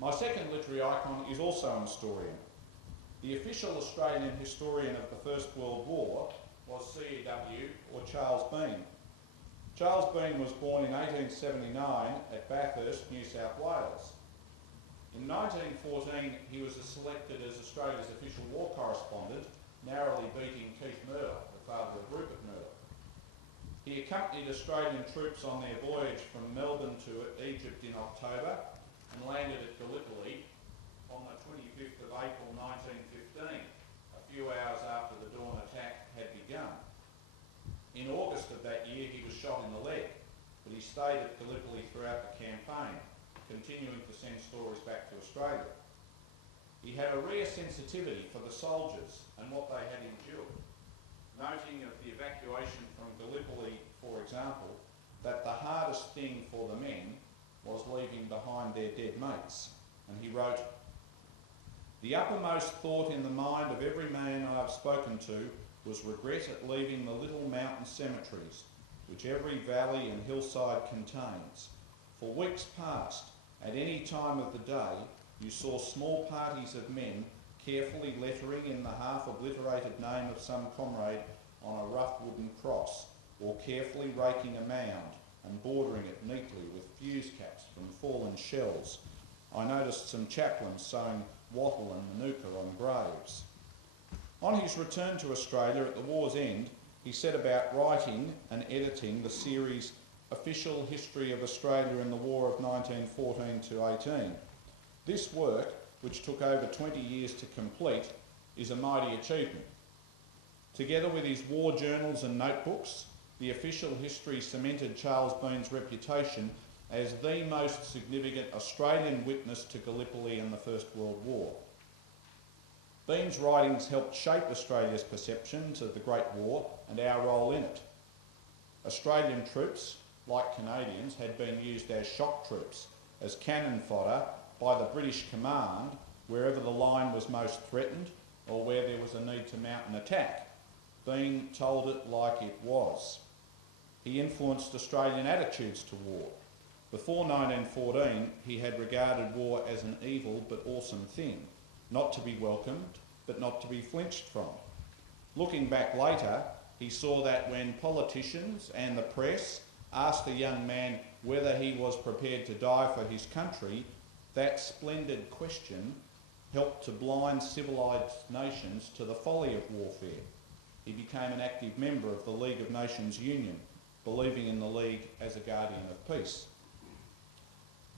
My second literary icon is also an historian. The official Australian historian of the First World War was CEW, or Charles Bean. Charles Bean was born in 1879 at Bathurst, New South Wales. In 1914, he was selected as Australia's official war correspondent, narrowly beating Keith Murdoch, the father of Rupert Murdoch. He accompanied Australian troops on their voyage from Melbourne to Egypt in October and landed at Gallipoli on the 25th of April 1915, a few hours after the dawn attack had begun. In August of that year, he was shot in the leg, but he stayed at Gallipoli throughout the campaign, continuing to send stories back to Australia. He had a rare sensitivity for the soldiers and what they had endured, noting of the evacuation from Gallipoli, for example, that the hardest thing for the men was leaving behind their dead mates. And he wrote, "The uppermost thought in the mind of every man I have spoken to was regret at leaving the little mountain cemeteries which every valley and hillside contains. For weeks past, at any time of the day, you saw small parties of men carefully lettering in the half-obliterated name of some comrade on a rough wooden cross, or carefully raking a mound and bordering it neatly with fuse caps from fallen shells. I noticed some chaplains sowing wattle and manuka on graves." On his return to Australia at the war's end, he set about writing and editing the series Official History of Australia in the War of 1914 to 18. This work, which took over 20 years to complete, is a mighty achievement. Together with his war journals and notebooks, the official history cemented Charles Bean's reputation as the most significant Australian witness to Gallipoli and the First World War. Bean's writings helped shape Australia's perceptions of the Great War and our role in it. Australian troops, like Canadians, had been used as shock troops, as cannon fodder by the British command wherever the line was most threatened or where there was a need to mount an attack. Bean told it like it was. He influenced Australian attitudes to war. Before 1914, he had regarded war as an evil but awesome thing, not to be welcomed, but not to be flinched from. Looking back later, he saw that when politicians and the press asked a young man whether he was prepared to die for his country, that splendid question helped to blind civilised nations to the folly of warfare. He became an active member of the League of Nations Union, believing in the League as a guardian of peace.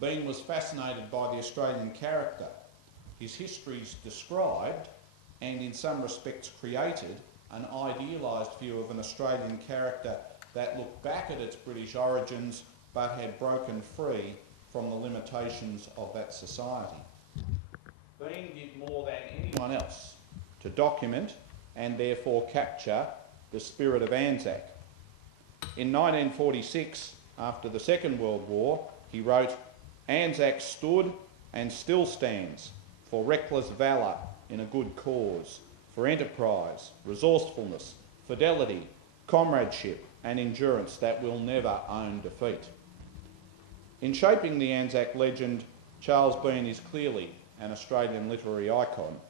Bean was fascinated by the Australian character. His histories described, and in some respects created, an idealised view of an Australian character that looked back at its British origins but had broken free from the limitations of that society. Bean did more than anyone else to document and therefore capture the spirit of Anzac. In 1946, after the Second World War, he wrote, "Anzac stood and still stands for reckless valour in a good cause, for enterprise, resourcefulness, fidelity, comradeship and endurance that will never own defeat." In shaping the Anzac legend, Charles Bean is clearly an Australian literary icon.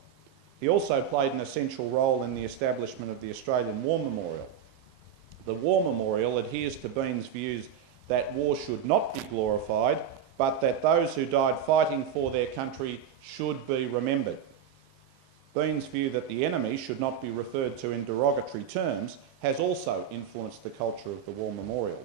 He also played an essential role in the establishment of the Australian War Memorial. The War Memorial adheres to Bean's views that war should not be glorified, but that those who died fighting for their country should be remembered. Bean's view that the enemy should not be referred to in derogatory terms has also influenced the culture of the War Memorial.